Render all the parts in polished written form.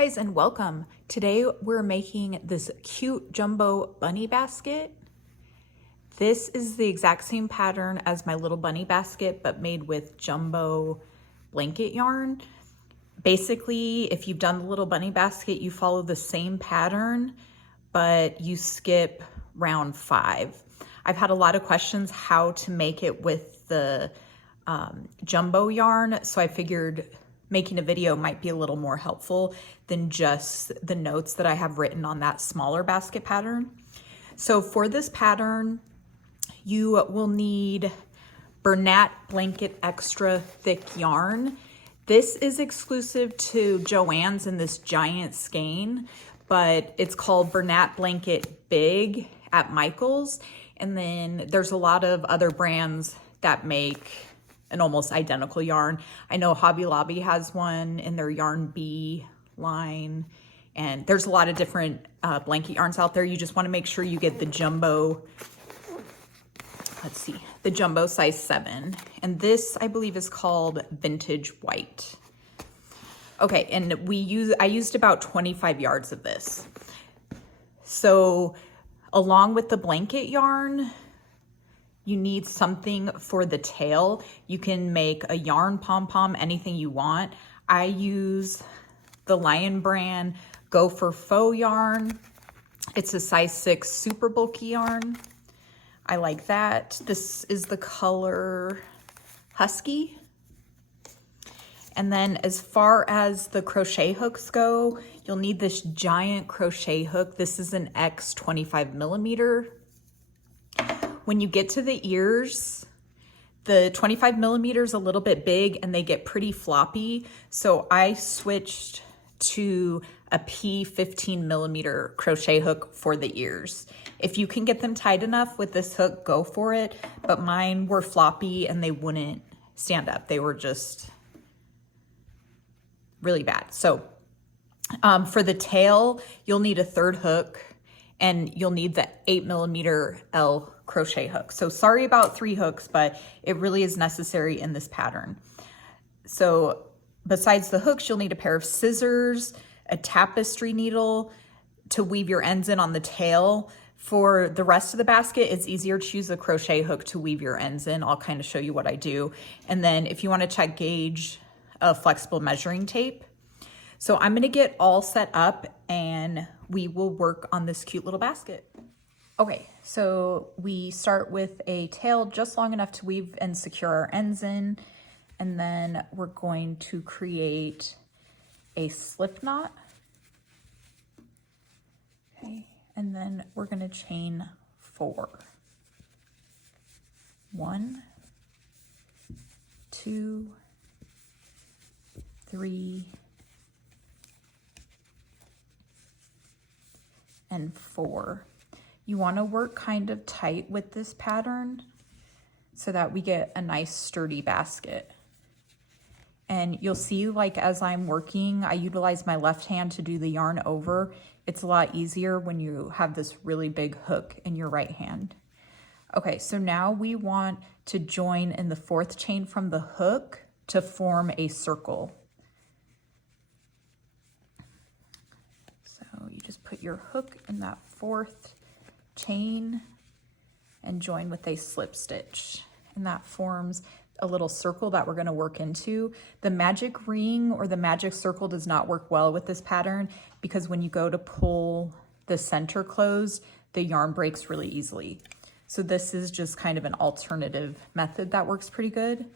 guys, and welcome. Today we're making this cute jumbo bunny basket. This is the exact same pattern as my little bunny basket, but made with jumbo blanket yarn. Basically, if you've done the little bunny basket, you follow the same pattern, but you skip round 5. I've had a lot of questions how to make it with the jumbo yarn, so I figured making a video might be a little more helpful than just the notes that I have written on that smaller basket pattern. So for this pattern, you will need Bernat Blanket Extra Thick yarn. This is exclusive to Joann's in this giant skein, but it's called Bernat Blanket Big at Michael's. And then there's a lot of other brands that make an almost identical yarn. I know Hobby Lobby has one in their Yarn Bee line, and there's a lot of different blanket yarns out there. You just want to make sure you get the jumbo, the jumbo size 7. And this, I believe, is called Vintage White. Okay, and I used about 25 yards of this. So along with the blanket yarn, you need something for the tail. You can make a yarn pom-pom, anything you want. I use the Lion brand Go for Faux yarn. It's a size 6 super bulky yarn. I like that. This is the color Husky. And then as far as the crochet hooks go, you'll need this giant crochet hook. This is an X 25 millimeter. When you get to the ears, the 25 millimeters is a little bit big and they get pretty floppy. So I switched to a P 15 millimeter crochet hook for the ears. If you can get them tight enough with this hook, go for it. But mine were floppy and they wouldn't stand up. They were just really bad. So for the tail, you'll need a 3rd hook and you'll need the 8 millimeter L crochet hook. So sorry about 3 hooks, but it really is necessary in this pattern. So besides the hooks, you'll need a pair of scissors, a tapestry needle to weave your ends in on the tail. For the rest of the basket, it's easier to use a crochet hook to weave your ends in. I'll kind of show you what I do. And then if you want to check gauge, a flexible measuring tape. So I'm going to get all set up and we will work on this cute little basket. Okay, so we start with a tail just long enough to weave and secure our ends in, and then we're going to create a slip knot. Okay, and then we're going to chain 4. 1, 2, 3, and 4. You want to work kind of tight with this pattern so that we get a nice sturdy basket. And you'll see, like, as I'm working, I utilize my left hand to do the yarn over. It's a lot easier when you have this really big hook in your right hand. Okay, so now we want to join in the 4th chain from the hook to form a circle. So you just put your hook in that 4th chain and join with a slip stitch, and that forms a little circle that we're going to work into. The magic ring or the magic circle does not work well with this pattern because when you go to pull the center closed, the yarn breaks really easily. So this is just kind of an alternative method that works pretty good.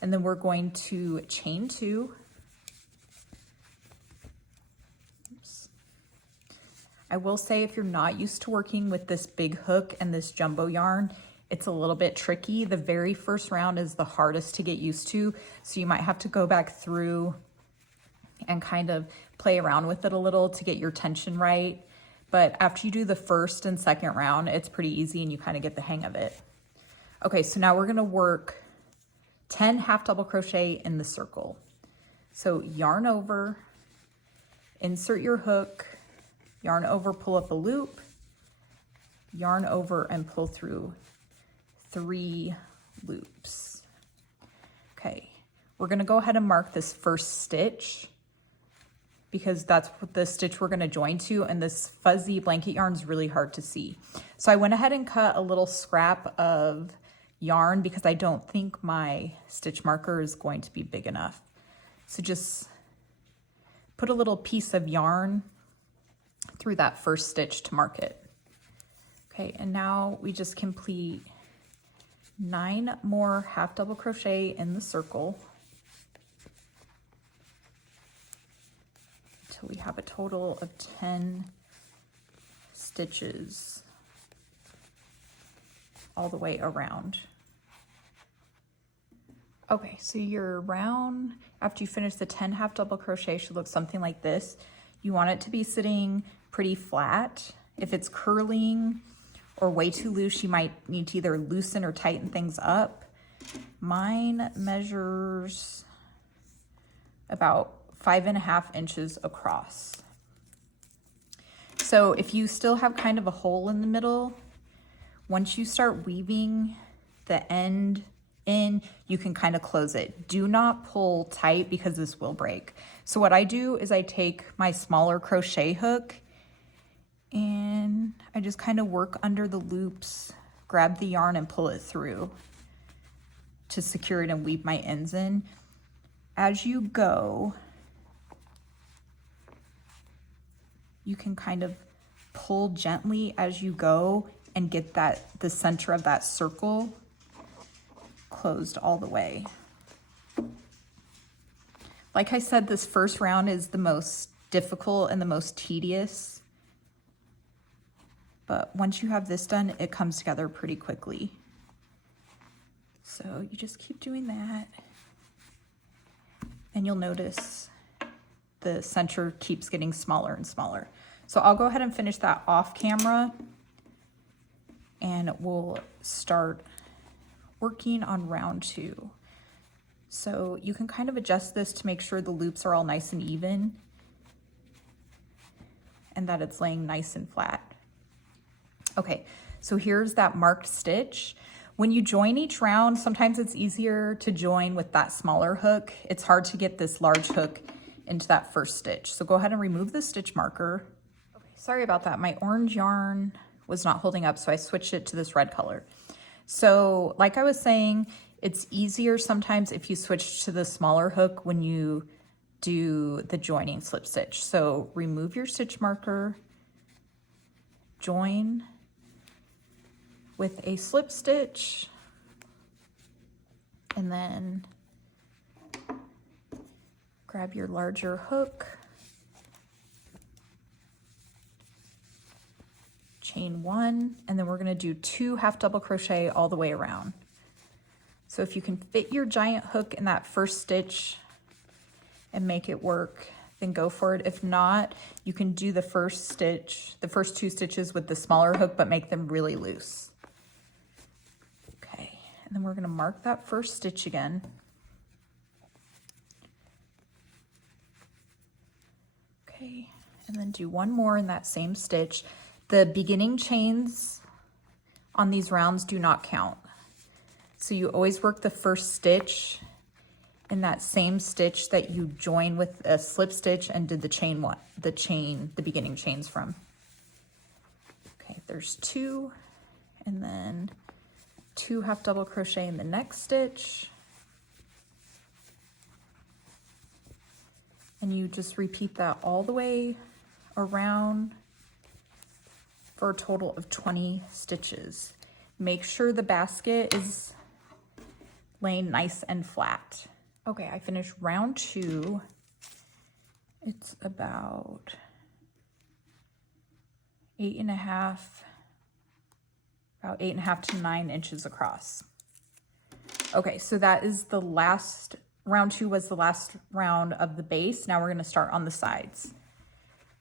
And then we're going to chain 2. I will say, if you're not used to working with this big hook and this jumbo yarn, it's a little bit tricky. The very first round is the hardest to get used to, so you might have to go back through and kind of play around with it a little to get your tension right. But after you do the 1st and 2nd round, it's pretty easy and you kind of get the hang of it. Okay, so now we're gonna work 10 half double crochet in the circle. So yarn over, insert your hook, yarn over, pull up a loop, yarn over and pull through 3 loops. Okay, we're gonna go ahead and mark this first stitch. because that's the stitch we're gonna join to, and this fuzzy blanket yarn is really hard to see. So I went ahead and cut a little scrap of yarn because I don't think my stitch marker is going to be big enough. So just put a little piece of yarn through that first stitch to mark it. Okay, and now we just complete 9 more half double crochet in the circle until we have a total of 10 stitches all the way around. Okay, so your round, after you finish the 10 half double crochet, should look something like this. You want it to be sitting pretty flat. If it's curling or way too loose, you might need to either loosen or tighten things up. Mine measures about 5.5 inches across. So if you still have kind of a hole in the middle, once you start weaving the end in, you can kind of close it. Do not pull tight because this will break. So what I do is I take my smaller crochet hook and I just kind of work under the loops, grab the yarn and pull it through to secure it and weave my ends in. As you go, you can kind of pull gently as you go and get the center of that circle closed all the way. Like I said, this first round is the most difficult and the most tedious. But once you have this done, it comes together pretty quickly. So you just keep doing that. And you'll notice the center keeps getting smaller and smaller. So I'll go ahead and finish that off camera and we'll start working on round 2. So you can kind of adjust this to make sure the loops are all nice and even and that it's laying nice and flat. Okay, so here's that marked stitch. When you join each round, sometimes it's easier to join with that smaller hook. It's hard to get this large hook into that first stitch. So go ahead and remove the stitch marker. Okay, sorry about that. My orange yarn was not holding up, so I switched it to this red color. So like I was saying, it's easier sometimes if you switch to the smaller hook when you do the joining slip stitch. So remove your stitch marker, join with a slip stitch, and then grab your larger hook, chain 1, and then we're going to do 2 half double crochet all the way around. So if you can fit your giant hook in that first stitch and make it work, then go for it. If not, you can do the first stitch, the first 2 stitches with the smaller hook, but make them really loose. Okay, and then we're going to mark that first stitch again. Okay, and then do 1 more in that same stitch. The beginning chains on these rounds do not count. So you always work the first stitch in that same stitch that you join with a slip stitch and did the beginning chains from. Okay, there's 2, and then 2 half double crochet in the next stitch. And you just repeat that all the way around for a total of 20 stitches. Make sure the basket is laying nice and flat. Okay, I finished round 2. It's about 8.5 to 9 inches across. Okay, so that is the last, round 2 was the last round of the base. Now we're gonna start on the sides.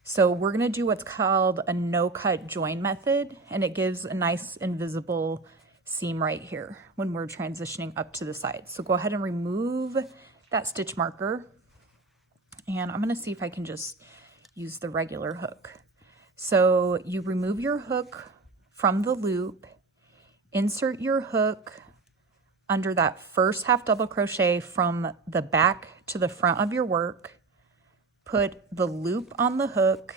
So we're gonna do what's called a no-cut join method, and it gives a nice invisible seam right here when we're transitioning up to the sides. So go ahead and remove that stitch marker, and I'm gonna see if I can just use the regular hook. So you remove your hook from the loop, insert your hook under that first half double crochet from the back to the front of your work, put the loop on the hook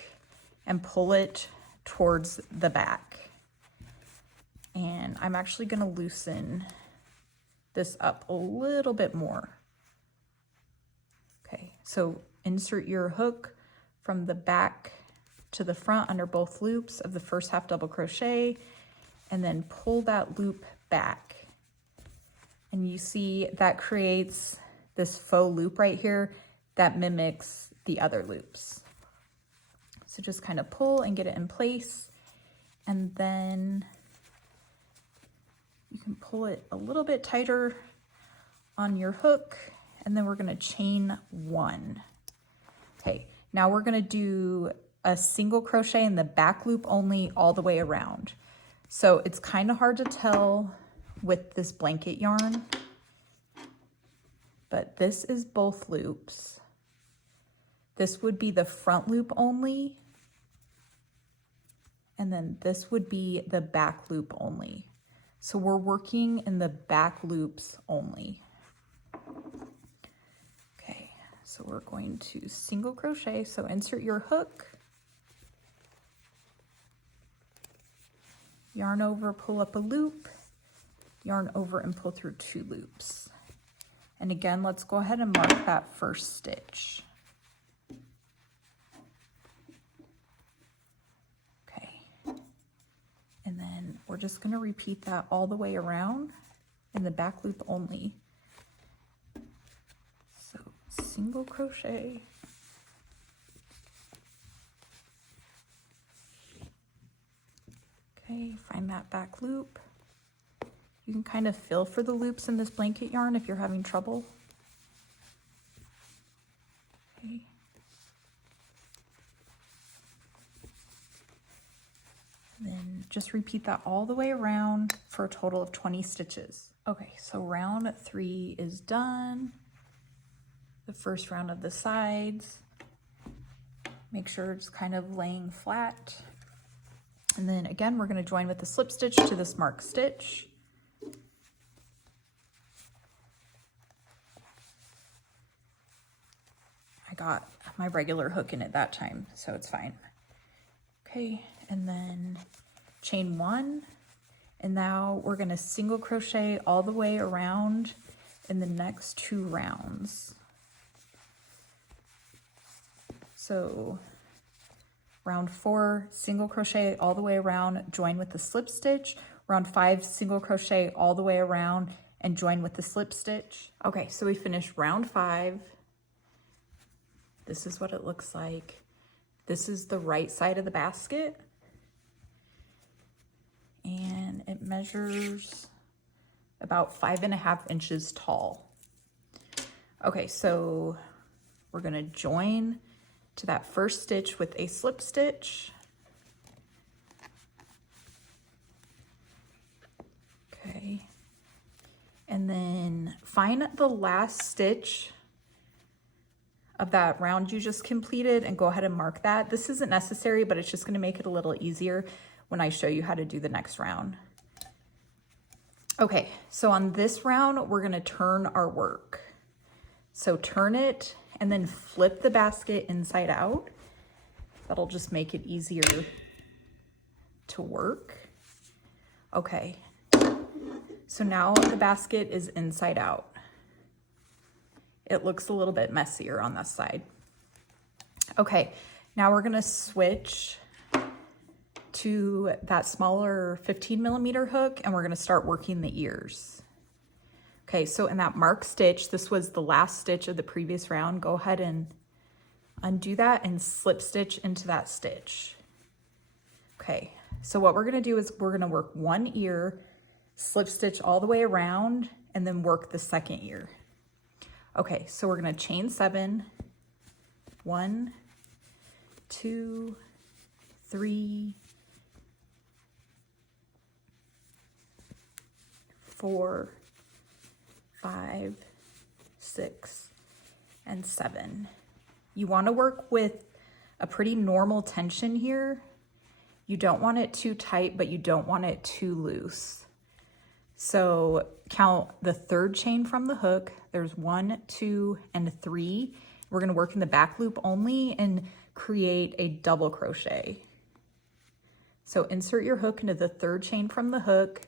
and pull it towards the back. And I'm actually gonna loosen this up a little bit more. Okay, so insert your hook from the back to the front under both loops of the first half double crochet, and then pull that loop back. And you see that creates this faux loop right here that mimics the other loops. So just kind of pull and get it in place, and then you can pull it a little bit tighter on your hook, and then we're gonna chain 1. Okay, now we're gonna do a single crochet in the back loop only all the way around. So it's kind of hard to tell with this blanket yarn, but this is both loops. This would be the front loop only, and then this would be the back loop only. So we're working in the back loops only. Okay, so we're going to single crochet. So insert your hook, yarn over, pull up a loop, yarn over and pull through 2 loops. And again, let's go ahead and mark that first stitch. Okay, and then we're just gonna repeat that all the way around in the back loop only. So single crochet, okay, find that back loop. You can kind of feel for the loops in this blanket yarn if you're having trouble. Okay. And then just repeat that all the way around for a total of 20 stitches. Okay, so round 3 is done. The first round of the sides. Make sure it's kind of laying flat. And then again, we're going to join with the slip stitch to this marked stitch. I got my regular hook in it that time, so it's fine. Okay, and then chain 1, and now we're going to single crochet all the way around in the next 2 rounds. So round 4, single crochet all the way around, join with the slip stitch. Round 5, single crochet all the way around and join with the slip stitch. Okay, so we finished round 5. This is what it looks like. This is the right side of the basket. And it measures about 5.5 inches tall. Okay, so we're gonna join to that first stitch with a slip stitch. Okay, and then find the last stitch of that round you just completed and go ahead and mark that. This isn't necessary, but it's just going to make it a little easier when I show you how to do the next round. Okay, so on this round, we're going to turn our work. So turn it and then flip the basket inside out. That'll just make it easier to work. Okay, so now the basket is inside out. It looks a little bit messier on this side. Okay, now we're gonna switch to that smaller 15mm hook and we're gonna start working the ears. Okay, so in that marked stitch, this was the last stitch of the previous round. Go ahead and undo that and slip stitch into that stitch. Okay, so what we're gonna do is we're gonna work 1 ear, slip stitch all the way around, and then work the second ear. Okay, so we're gonna chain 7, 1, 2, 3, 4, 5, 6, and 7. You wanna work with a pretty normal tension here. You don't want it too tight, but you don't want it too loose. So count the 3rd chain from the hook. There's 1, 2, and 3. We're gonna work in the back loop only and create a double crochet. So insert your hook into the third chain from the hook,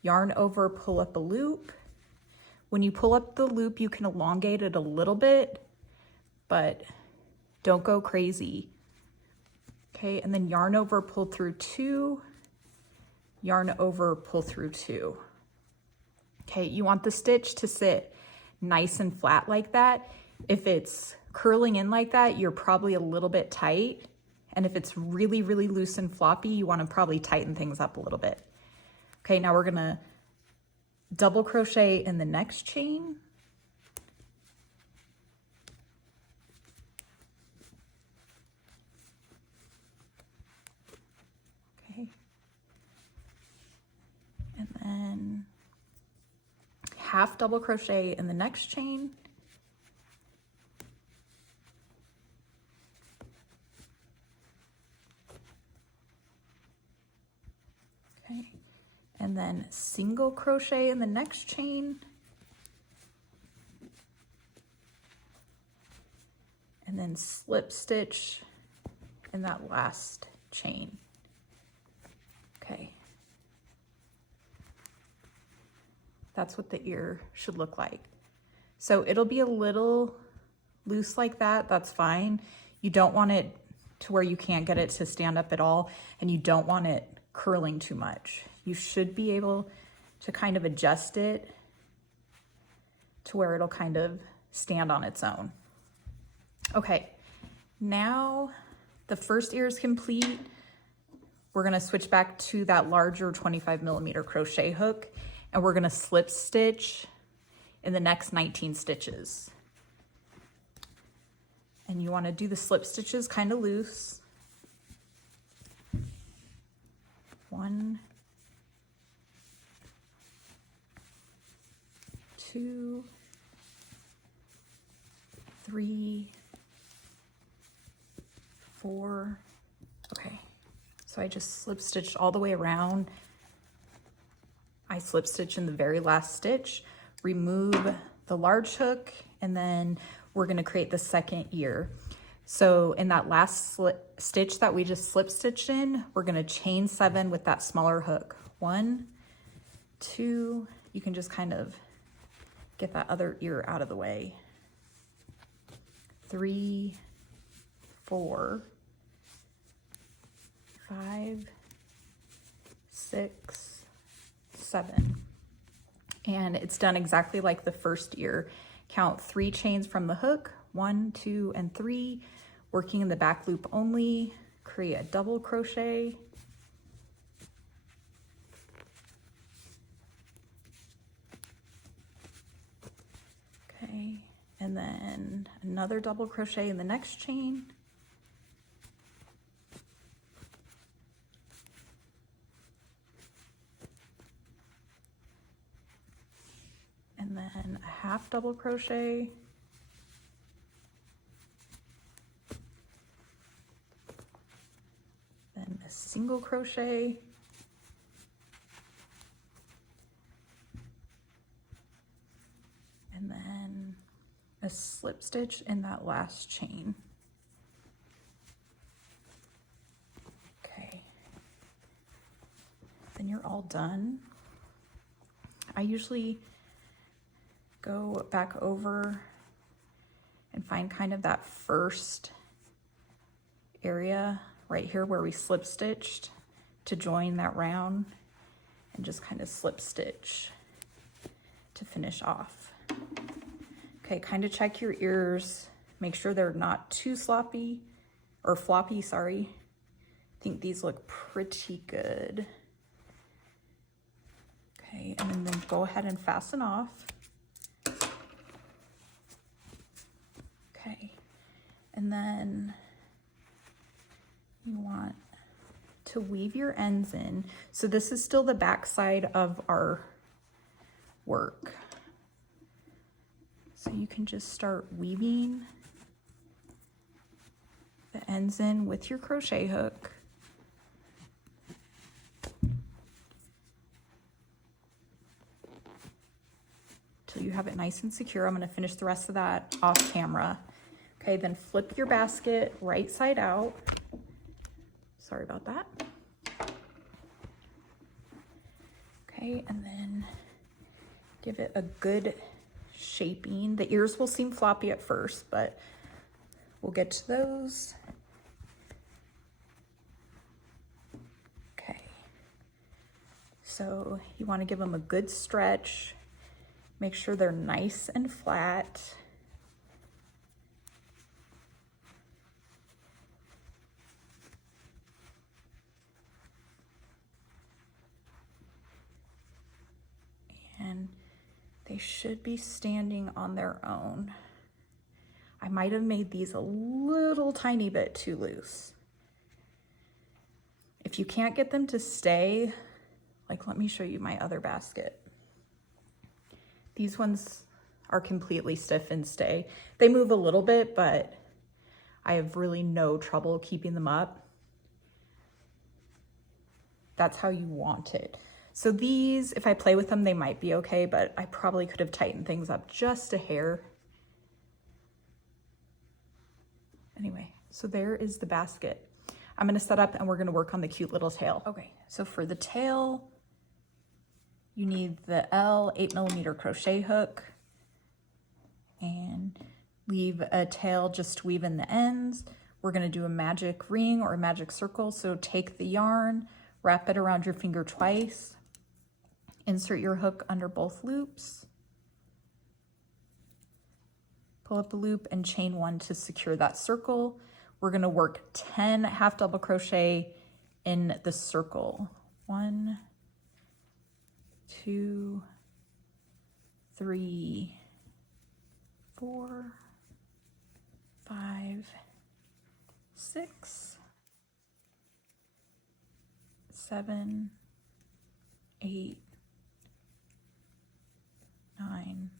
yarn over, pull up a loop. When you pull up the loop, you can elongate it a little bit, but don't go crazy. Okay, and then yarn over, pull through 2, yarn over, pull through 2. Okay, you want the stitch to sit nice and flat like that. If it's curling in like that, you're probably a little bit tight. And if it's really, really loose and floppy, you want to probably tighten things up a little bit. Okay, now we're gonna double crochet in the next chain. Okay. And then half double crochet in the next chain. Okay. And then single crochet in the next chain. And then slip stitch in that last chain. Okay. That's what the ear should look like. So it'll be a little loose like that, that's fine. You don't want it to where you can't get it to stand up at all, and you don't want it curling too much. You should be able to kind of adjust it to where it'll kind of stand on its own. Okay, now the first ear is complete. We're gonna switch back to that larger 25mm crochet hook, and we're gonna slip stitch in the next 19 stitches. And you wanna do the slip stitches kind of loose. 1, 2, 3, 4. Okay, so I just slip stitched all the way around. I slip stitch in the very last stitch, remove the large hook, and then we're gonna create the second ear. So in that last stitch that we just slip stitched in, we're gonna chain 7 with that smaller hook. 1, 2, you can just kind of get that other ear out of the way. 3, 4, 5, 6, 7. And it's done exactly like the first ear. Count 3 chains from the hook, 1, 2, and 3, working in the back loop only, create a double crochet. Okay, and then another double crochet in the next chain. And then a half double crochet. Then a single crochet. And then a slip stitch in that last chain. Okay. Then you're all done. I usually go back over and find kind of that first area right here where we slip stitched to join that round, and just kind of slip stitch to finish off. Okay, kind of check your ears, make sure they're not too sloppy or floppy, sorry. I think these look pretty good. Okay, and then go ahead and fasten off. Okay, and then you want to weave your ends in. So this is still the back side of our work. So you can just start weaving the ends in with your crochet hook. Till you have it nice and secure. I'm going to finish the rest of that off camera. Okay, then flip your basket right side out. Sorry about that. Okay, and then give it a good shaping. The ears will seem floppy at first, but we'll get to those. Okay, so you want to give them a good stretch. Make sure they're nice and flat. And they should be standing on their own. I might have made these a little tiny bit too loose. If you can't get them to stay, like let me show you my other basket. These ones are completely stiff and stay. They move a little bit, but I have really no trouble keeping them up. That's how you want it. So these, if I play with them, they might be okay, but I probably could have tightened things up just a hair. Anyway, so there is the basket. I'm gonna set up and we're gonna work on the cute little tail. Okay, so for the tail, you need the L 8mm crochet hook and leave a tail just to weave in the ends. We're gonna do a magic ring or a magic circle. So take the yarn, wrap it around your finger twice, insert your hook under both loops, pull up a loop and chain one to secure that circle. We're gonna work 10 half double crochet in the circle. 1, 2, 3, 4, 5, 6, 7, 8, 9,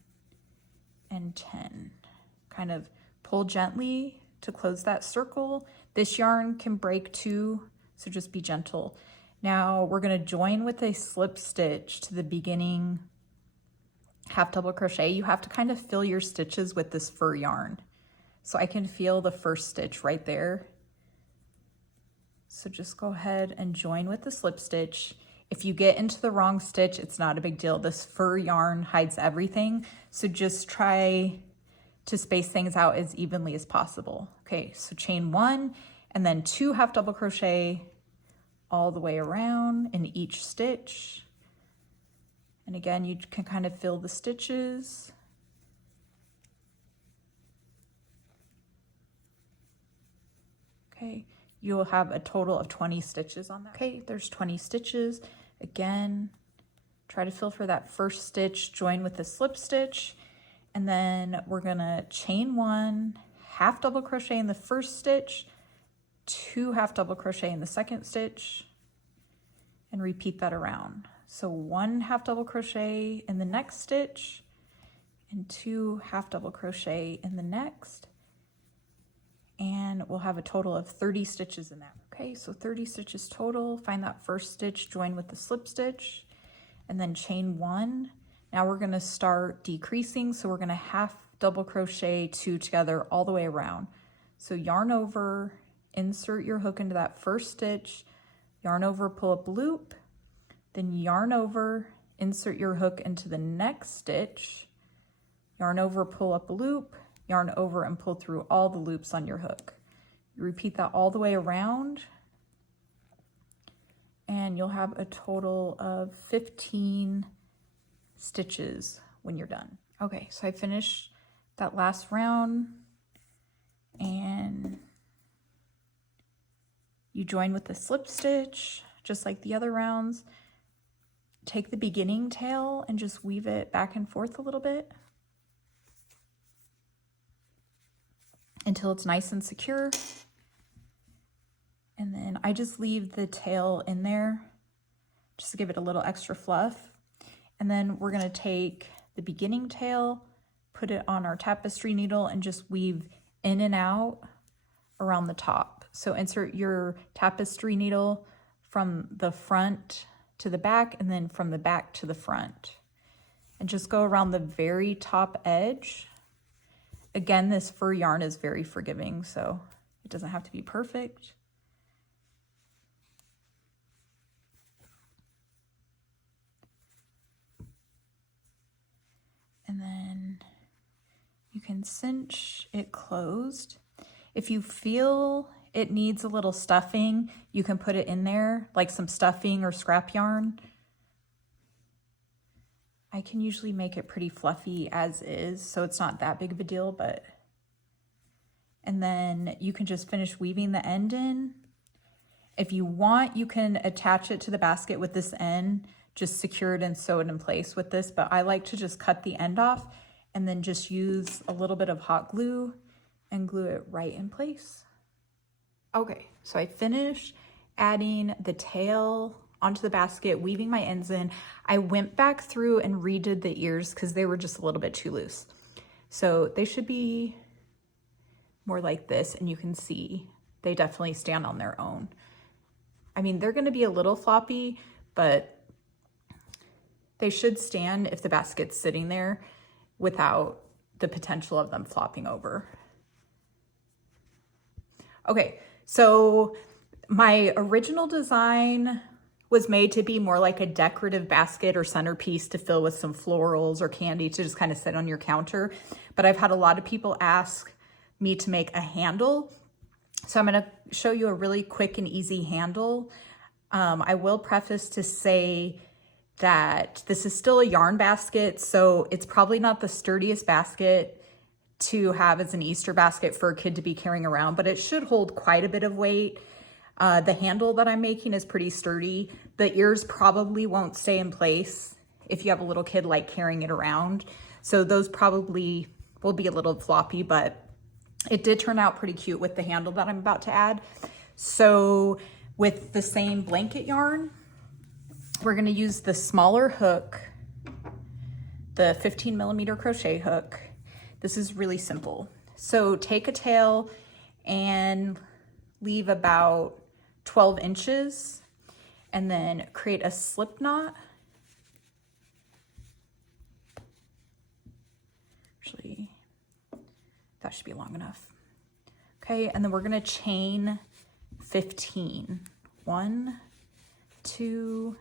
and 10. Kind of pull gently to close that circle. This yarn can break too, so just be gentle. Now we're gonna join with a slip stitch to the beginning half double crochet. You have to kind of fill your stitches with this fur yarn. So I can feel the first stitch right there. So just go ahead and join with the slip stitch. If you get into the wrong stitch, it's not a big deal. This fur yarn hides everything. So just try to space things out as evenly as possible. Okay, so chain 1 and then 2 half double crochet all the way around in each stitch. And again, you can kind of fill the stitches. Okay, you'll have a total of 20 stitches on that. Okay, there's 20 stitches. Again, try to fill for that first stitch, join with the slip stitch, and then we're gonna chain 1, half double crochet in the first stitch, 2 half double crochet in the second stitch, and repeat that around. So 1 half double crochet in the next stitch, and 2 half double crochet in the next, and we'll have a total of 30 stitches in that. Okay, so 30 stitches total. Find that first stitch, join with the slip stitch, and then chain 1. Now we're gonna start decreasing, so we're gonna half double crochet 2 together all the way around. So yarn over, insert your hook into that first stitch, yarn over, pull up a loop, then yarn over, insert your hook into the next stitch, yarn over, pull up a loop, yarn over and pull through all the loops on your hook. You repeat that all the way around, and you'll have a total of 15 stitches when you're done. Okay, so I finished that last round, and you join with the slip stitch, just like the other rounds. Take the beginning tail and just weave it back and forth a little bit until it's nice and secure. And then I just leave the tail in there just to give it a little extra fluff. And then we're gonna take the beginning tail, put it on our tapestry needle, and just weave in and out around the top. So insert your tapestry needle from the front to the back and then from the back to the front. And just go around the very top edge Again, this fur yarn is very forgiving, so it doesn't have to be perfect. And then you can cinch it closed. If you feel it needs a little stuffing, you can put it in there, like some stuffing or scrap yarn. I can usually make it pretty fluffy as is, so it's not that big of a deal, but... And then you can just finish weaving the end in. If you want, you can attach it to the basket with this end, just secure it and sew it in place with this, but I like to just cut the end off and then just use a little bit of hot glue and glue it right in place. Okay, so I finished adding the tail onto the basket, weaving my ends in. I went back through and redid the ears because they were just a little bit too loose. So they should be more like this, and you can see they definitely stand on their own. I mean, they're gonna be a little floppy, but they should stand if the basket's sitting there without the potential of them flopping over. Okay, so my original design was made to be more like a decorative basket or centerpiece to fill with some florals or candy to just kind of sit on your counter. But I've had a lot of people ask me to make a handle. So I'm gonna show you a really quick and easy handle. I will preface to say that this is still a yarn basket, so it's probably not the sturdiest basket to have as an Easter basket for a kid to be carrying around, but it should hold quite a bit of weight. The handle that I'm making is pretty sturdy. The ears probably won't stay in place if you have a little kid like carrying it around. So those probably will be a little floppy, but it did turn out pretty cute with the handle that I'm about to add. So with the same blanket yarn, we're gonna use the smaller hook, the 15mm crochet hook. This is really simple. So take a tail and leave about 12 inches and then create a slip knot. Actually, that should be long enough. Okay, and then we're gonna chain 15. 1, 2,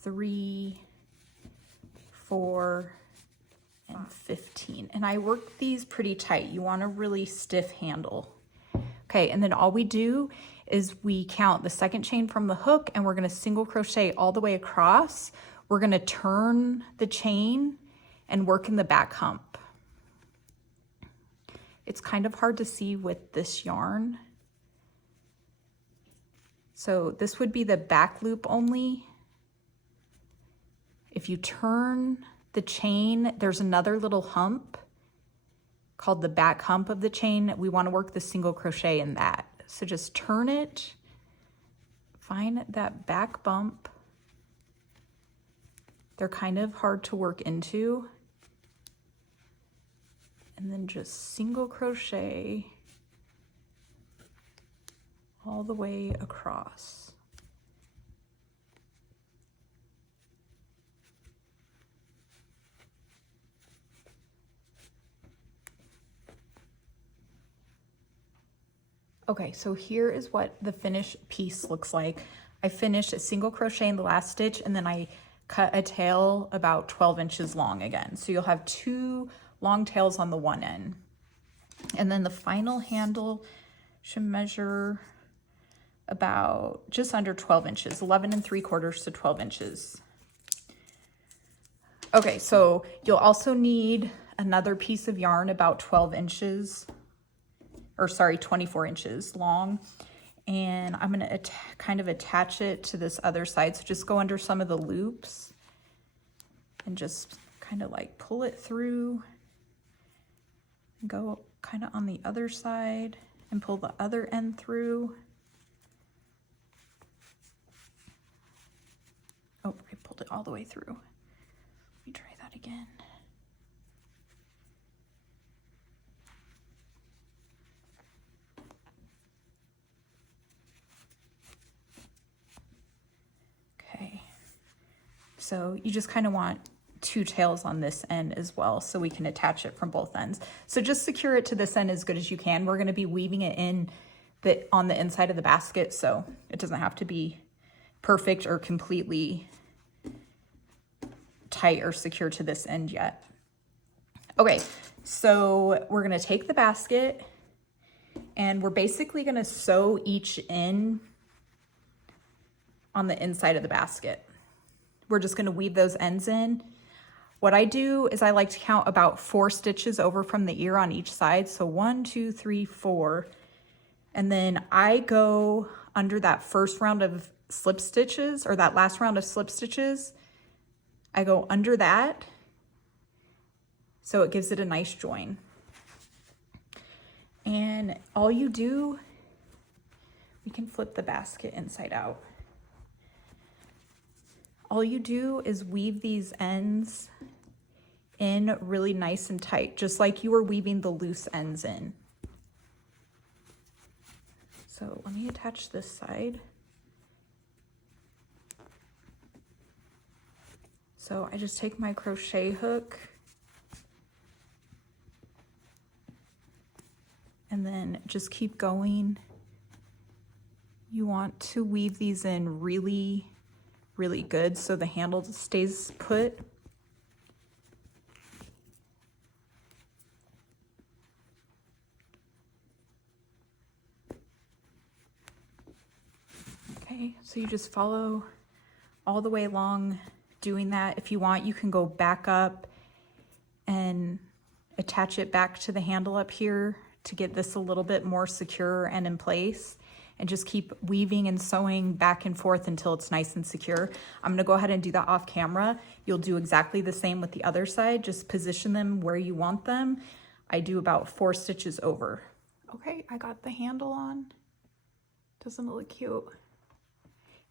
3, 4, and 15. And I work these pretty tight. You want a really stiff handle. Okay, and then all we do is we count the second chain from the hook and we're gonna single crochet all the way across. We're gonna turn the chain and work in the back hump. It's kind of hard to see with this yarn. So this would be the back loop only. If you turn the chain, there's another little hump called the back hump of the chain. We want to work the single crochet in that. So just turn it, find that back bump. They're kind of hard to work into. And then just single crochet all the way across. Okay, so here is what the finished piece looks like. I finished a single crochet in the last stitch and then I cut a tail about 12 inches long again. So you'll have 2 long tails on the one end. And then the final handle should measure about just under 12 inches, 11 3/4 to 12 inches. Okay, so you'll also need another piece of yarn about 12 inches, or sorry, 24 inches long. And I'm gonna kind of attach it to this other side. So just go under some of the loops and just kind of like pull it through and go kind of on the other side and pull the other end through. Oh, I pulled it all the way through. Let me try that again. Okay, so you just kind of want two tails on this end as well, so we can attach it from both ends. So just secure it to this end as good as you can. We're gonna be weaving it in on the inside of the basket, so it doesn't have to be perfect or completely tight or secure to this end yet. Okay, so we're gonna take the basket and we're basically gonna sew each in on the inside of the basket. We're just gonna weave those ends in. What I do is I like to count about 4 stitches over from the ear on each side. So 1, 2, 3, 4. And then I go under that first round of slip stitches, or that last round of slip stitches, I go under that, so it gives it a nice join. And all you do, we can flip the basket inside out. All you do is weave these ends in really nice and tight, just like you were weaving the loose ends in. So let me attach this side. So I just take my crochet hook and then just keep going. You want to weave these in really, really good so the handle stays put. Okay, so you just follow all the way along doing that. If you want, you can go back up and attach it back to the handle up here to get this a little bit more secure and in place, and just keep weaving and sewing back and forth until it's nice and secure. I'm gonna go ahead and do that off camera. You'll do exactly the same with the other side. Just position them where you want them. I do about 4 stitches over. Okay, I got the handle on. Doesn't it look cute?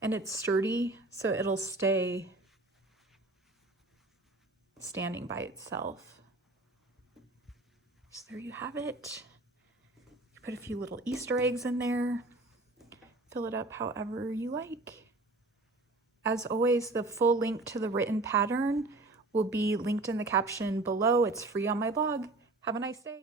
And it's sturdy, so it'll stay standing by itself. So there you have it. You put a few little Easter eggs in there. Fill it up however you like. As always, the full link to the written pattern will be linked in the caption below. It's free on my blog. Have a nice day.